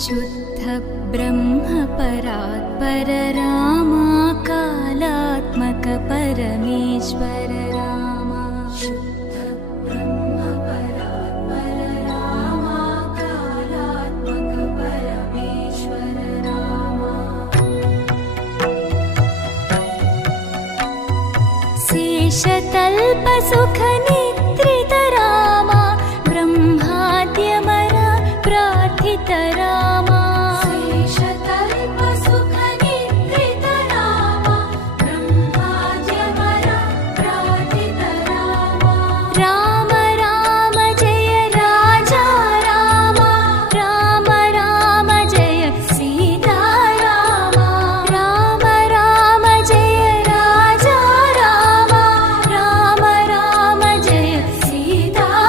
शुद्ध ब्रह्म परात्पर रामा कालात्मक परमेश्वर रामा शुद्ध ब्रह्म परात्पर रामा कालात्मक परमेश्वर रामा शेषतल्प सुख